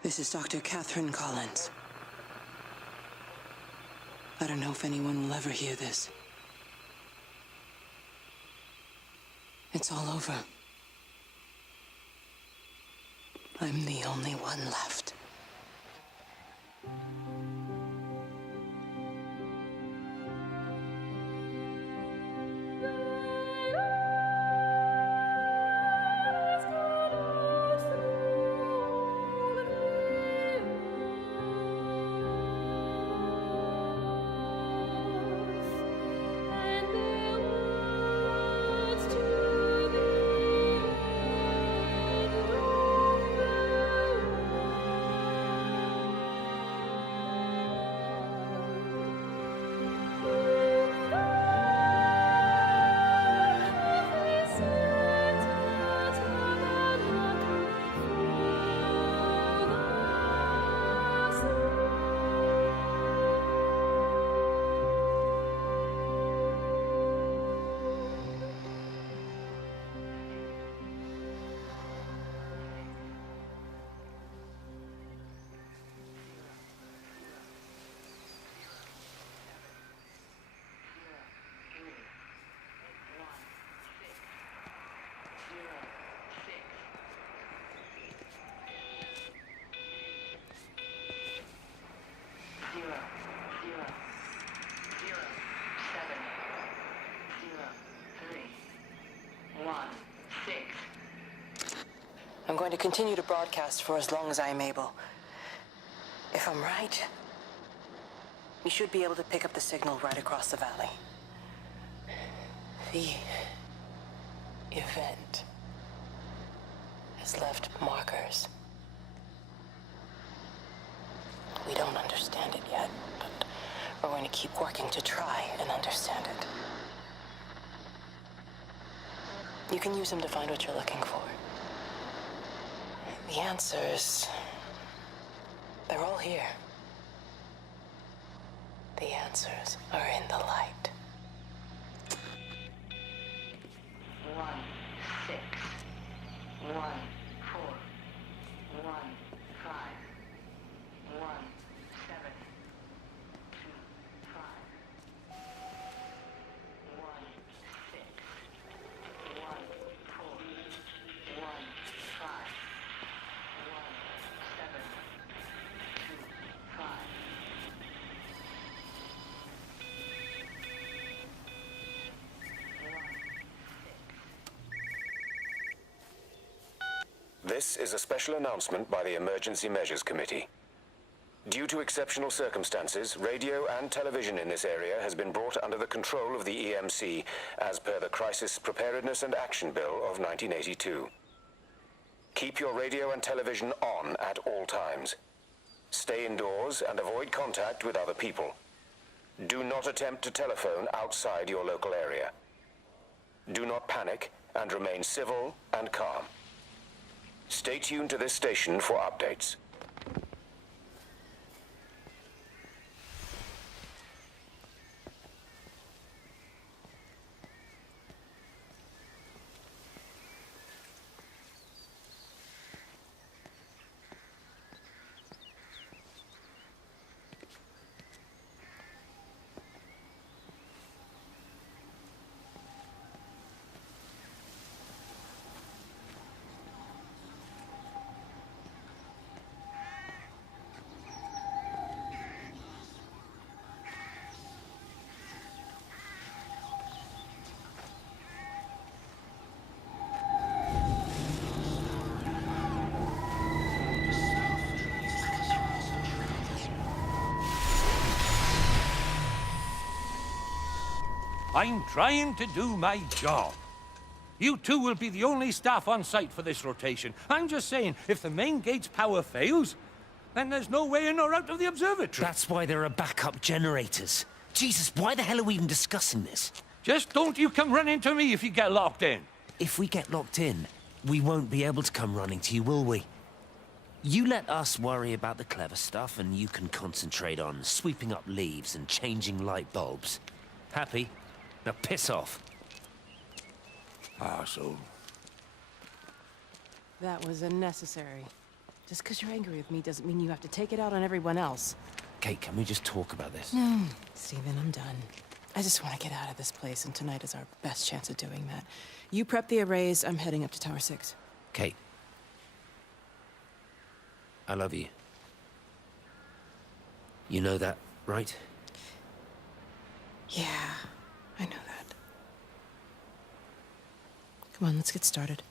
This is Dr. Catherine Collins. I don't know if anyone will ever hear this. It's all over. I'm the only one left. I'm going to continue to broadcast for as long as I am able. If I'm right, we should be able to pick up the signal right across the valley. The event has left markers. We don't understand it yet, but we're going to keep working to try and understand it. You can use them to find what you're looking for. The answers, they're all here. The answers are in the light. 1, 6, 1, 4, 1, 5, 1, 7, 2, 5, 1, 6, 1, 4, 1, 5. This is a special announcement by the Emergency Measures Committee. Due to exceptional circumstances, radio and television in this area has been brought under the control of the EMC as per the Crisis Preparedness and Action Bill of 1982. Keep your radio and television on at all times. Stay indoors and avoid contact with other people. Do not attempt to telephone outside your local area. Do not panic and remain civil and calm. Stay tuned to this station for updates. I'm trying to do my job. You two will be the only staff on site for this rotation. I'm just saying, if the main gate's power fails, then there's no way in or out of the observatory. That's why there are backup generators. Jesus, why the hell are we even discussing this? Just don't you come running to me if you get locked in. If we get locked in, we won't be able to come running to you, will we? You let us worry about the clever stuff, and you can concentrate on sweeping up leaves and changing light bulbs. Happy? Now piss off. Arsehole. That was unnecessary. Just because you're angry with me doesn't mean you have to take it out on everyone else. Kate, can we just talk about this? No, Steven, I'm done. I just want to get out of this place, and tonight is our best chance of doing that. You prep the arrays, I'm heading up to Tower 6. Kate. I love you. You know that, right? Yeah, I know that. Come on, let's get started.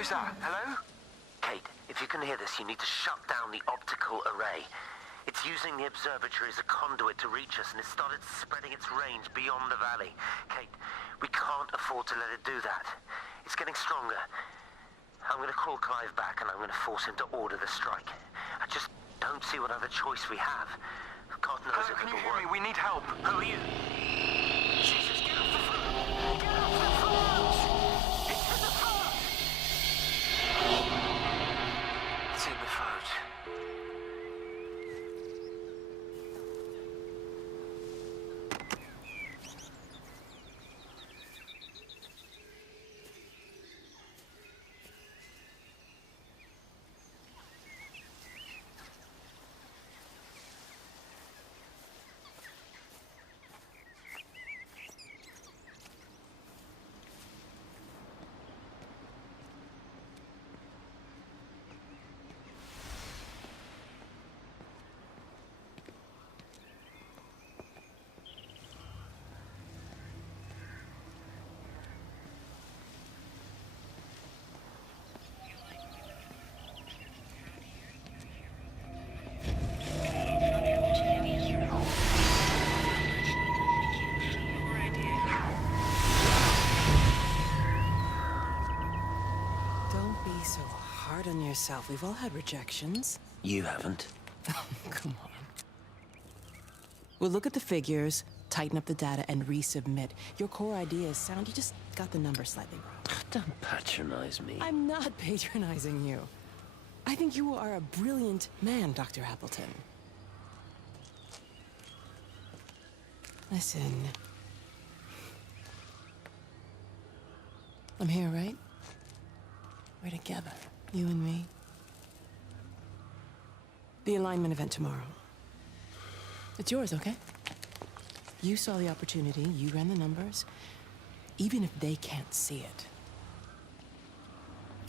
Who's that? Hello? Kate, if you can hear this, you need to shut down the optical array. It's using the observatory as a conduit to reach us, and it's started spreading its range beyond the valley. Kate, we can't afford to let it do that. It's getting stronger. I'm going to call Clive back, and I'm going to force him to order the strike. I just don't see what other choice we have. God knows Hello, if can you it'll hear work. me? We need help. Who are you? Jesus, get off the phone! Get off the phone! It's in the phone! It's in the phone. Don't be so hard on yourself. We've all had rejections. You haven't. Come on. We'll look at the figures, tighten up the data, and resubmit. Your core idea is sound, you just got the number slightly wrong. Don't patronize me. I'm not patronizing you. I think you are a brilliant man, Dr. Appleton. Listen. I'm here, right? We're together, you and me. The alignment event tomorrow. It's yours, okay? You saw the opportunity, you ran the numbers. Even if they can't see it,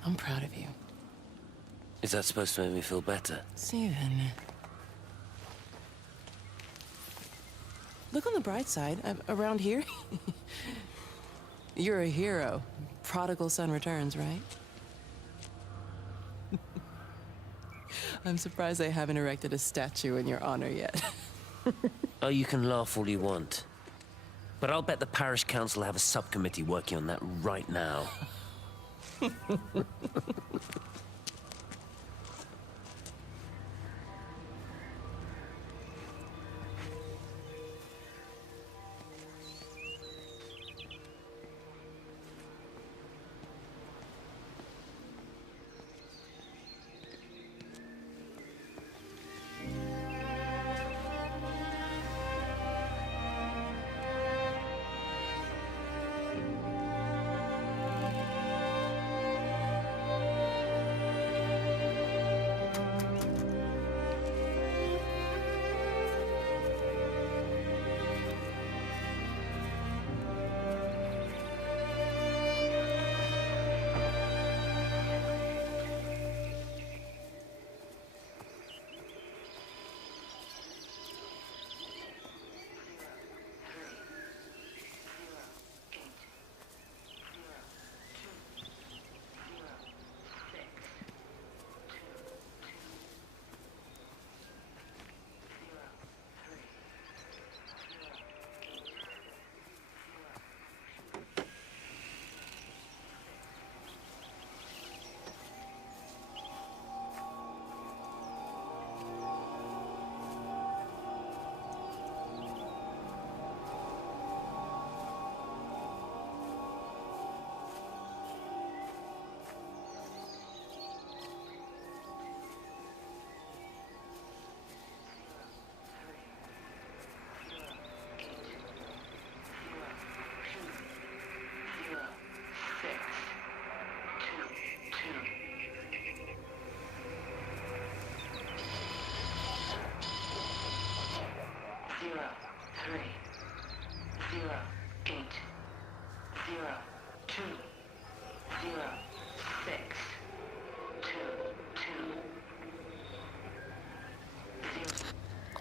I'm proud of you. Is that supposed to make me feel better? Steven. Look on the bright side. Around here, you're a hero. Prodigal son returns, right? I'm surprised they haven't erected a statue in your honor yet. Oh, you can laugh all you want. But I'll bet the parish council have a subcommittee working on that right now.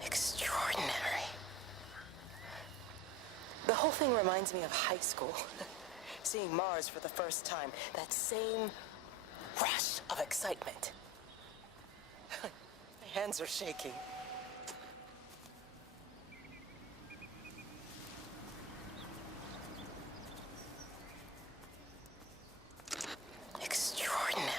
Extraordinary. The whole thing reminds me of high school. Seeing Mars for the first time. That same rush of excitement. My hands are shaking. Extraordinary.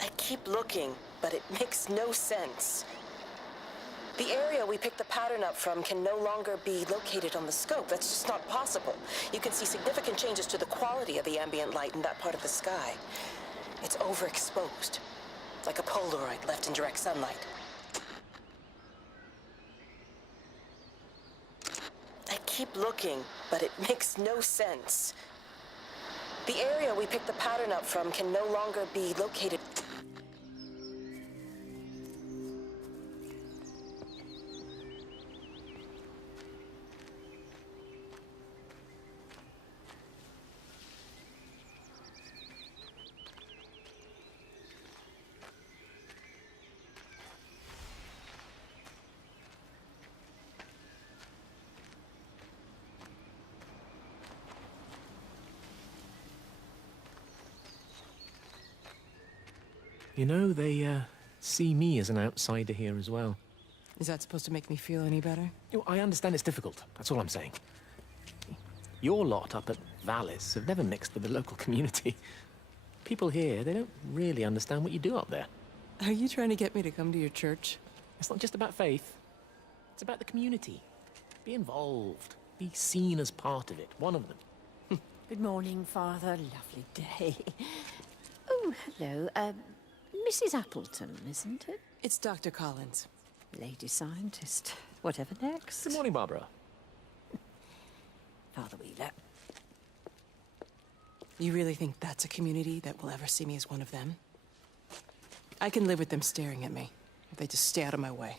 I keep looking, but it makes no sense. The area we picked the pattern up from can no longer be located on the scope. That's just not possible. You can see significant changes to the quality of the ambient light in that part of the sky. It's overexposed, like a Polaroid left in direct sunlight. I keep looking, but it makes no sense. The area we picked the pattern up from can no longer be located. You know, they see me as an outsider here as well. Is that supposed to make me feel any better? You know, I understand it's difficult. That's all I'm saying. Your lot up at Vallis have never mixed with the local community. People here, they don't really understand what you do up there. Are you trying to get me to come to your church? It's not just about faith. It's about the community. Be involved. Be seen as part of it. One of them. Good morning, Father. Lovely day. Oh, hello. Mrs. Appleton, isn't it? It's Dr. Collins. Lady scientist. Whatever next. Good morning, Barbara. Father Wheeler. You really think that's a community that will ever see me as one of them? I can live with them staring at me, if they just stay out of my way.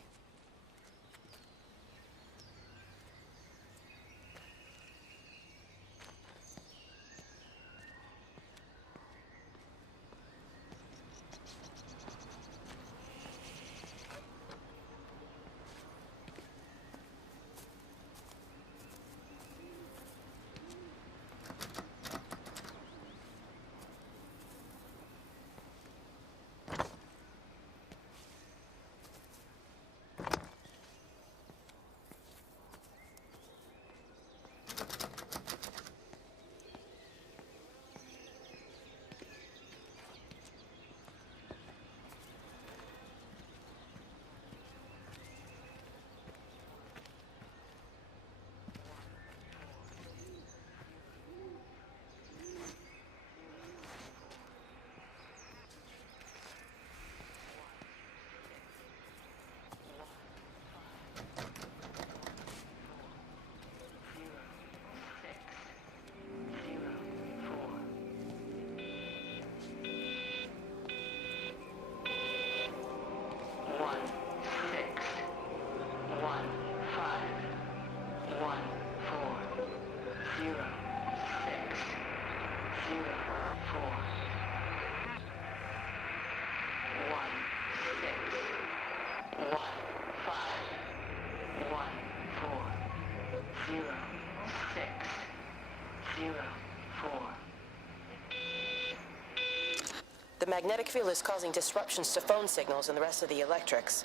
magnetic field is causing disruptions to phone signals and the rest of the electrics.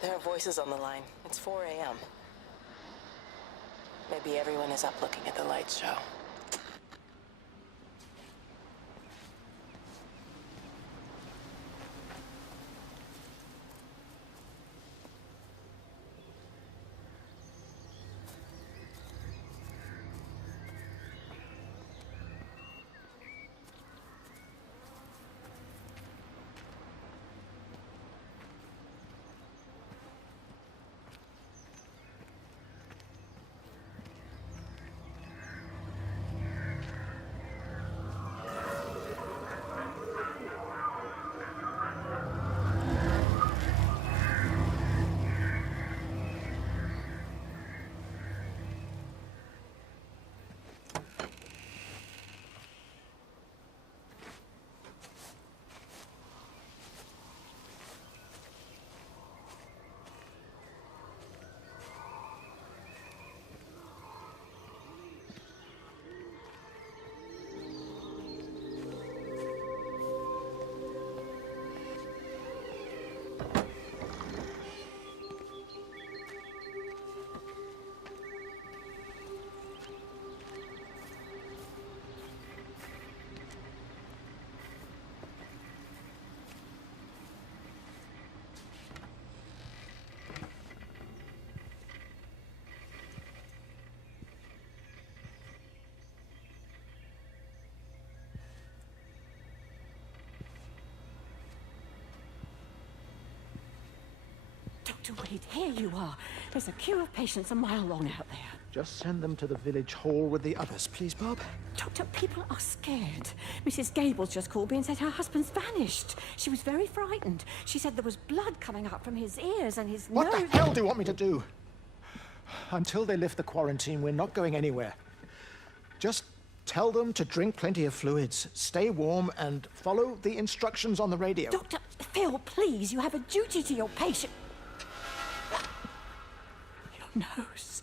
There are voices on the line. It's 4 a.m. Maybe everyone is up looking at the light show. Dr. Wade, here you are. There's a queue of patients a mile long out there. Just send them to the village hall with the others, please, Bob. Doctor, people are scared. Mrs. Gables just called me and said her husband's vanished. She was very frightened. She said there was blood coming up from his ears and his What nose. the hell do you want me to do? Until they lift the quarantine, we're not going anywhere. Just tell them to drink plenty of fluids, stay warm, and follow the instructions on the radio. Dr. Phil, please, you have a duty to your patient. Your nose.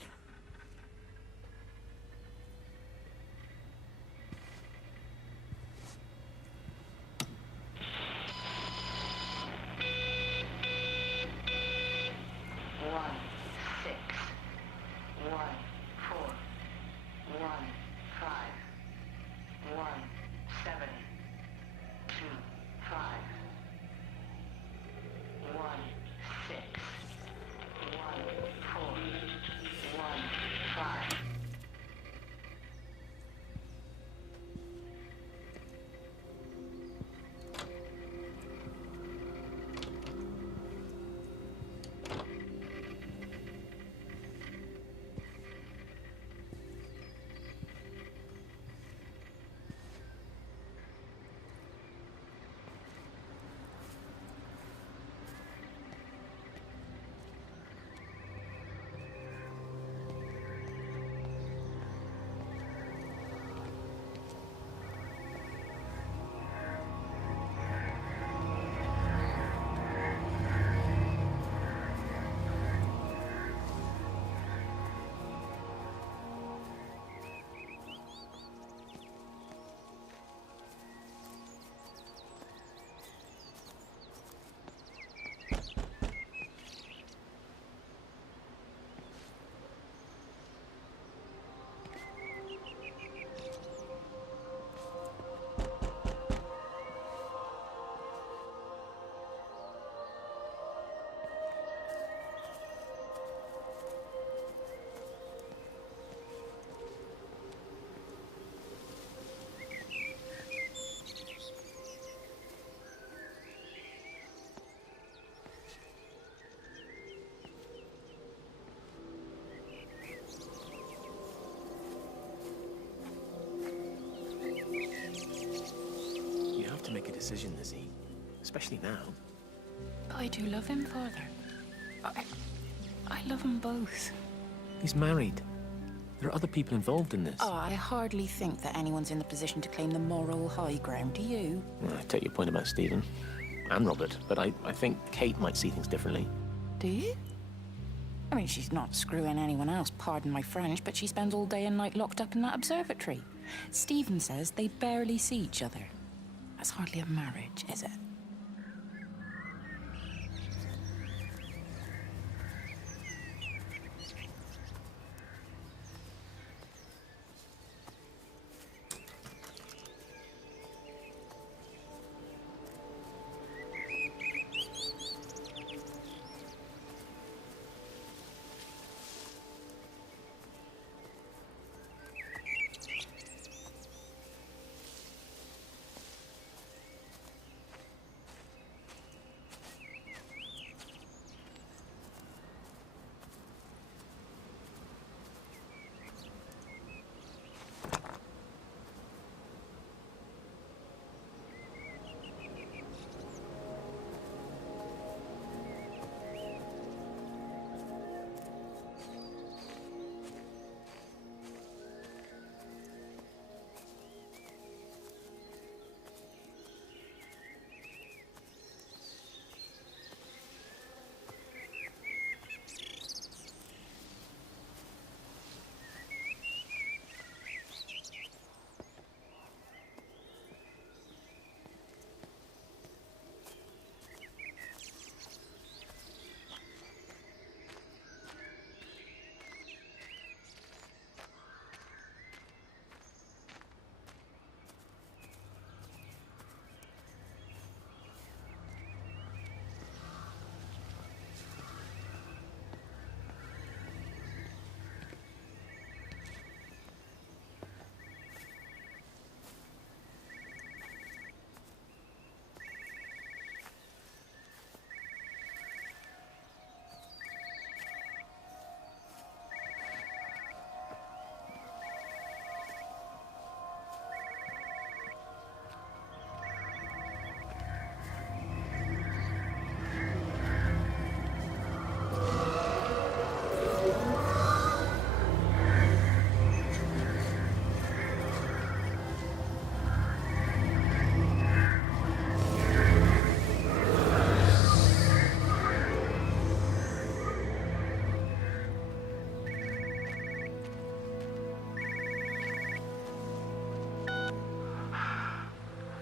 You have to make a decision, Lizzie. Especially now. But I do love him, Father. I love them both. He's married. There are other people involved in this. Oh, I hardly think that anyone's in the position to claim the moral high ground, do you? I take your point about Stephen. And Robert. But I think Kate might see things differently. Do you? I mean, she's not screwing anyone else, pardon my French, but she spends all day and night locked up in that observatory. Stephen says they barely see each other. That's hardly a marriage, is it?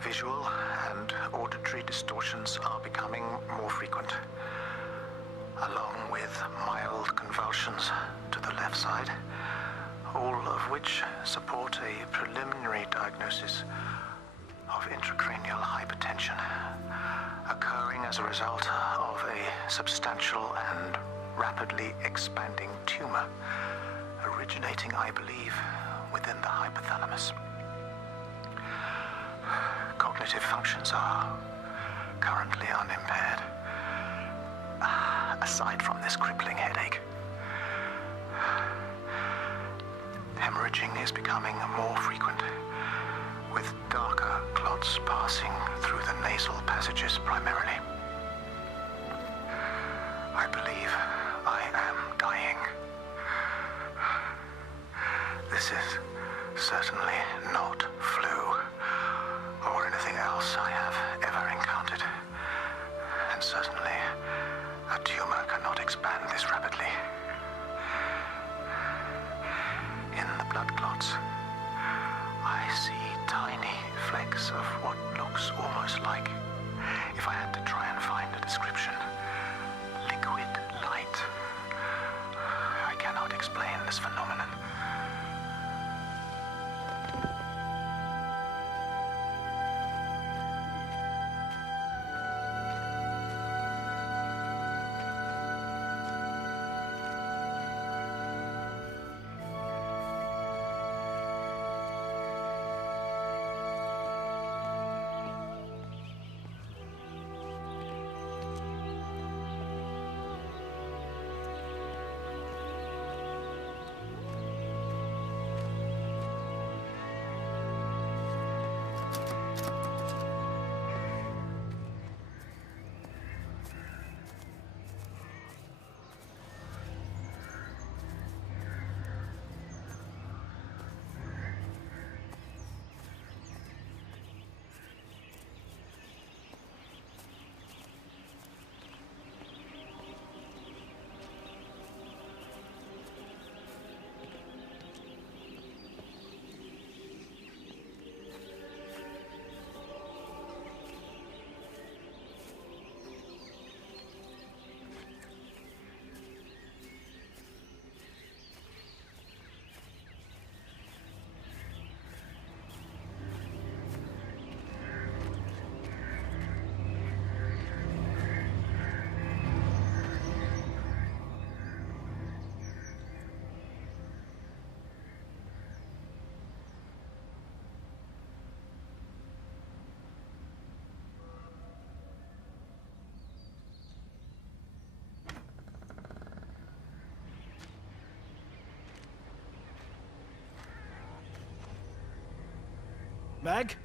Visual and auditory distortions are becoming more frequent, along with mild convulsions to the left side, all of which support a preliminary diagnosis of intracranial hypertension, occurring as a result of a substantial and rapidly expanding tumor, originating, I believe, within the hypothalamus. Cognitive functions are currently unimpaired, aside from this crippling headache. Hemorrhaging is becoming more frequent, with darker clots passing through the nasal passages primarily. I believe I am dying. This is certainly not flu or anything else I have ever encountered. And certainly, a tumor cannot expand this rapidly. In the blood clots, I see tiny flecks of what looks almost like, if I had to try and find a description, liquid light. I cannot explain this phenomenon. Meg?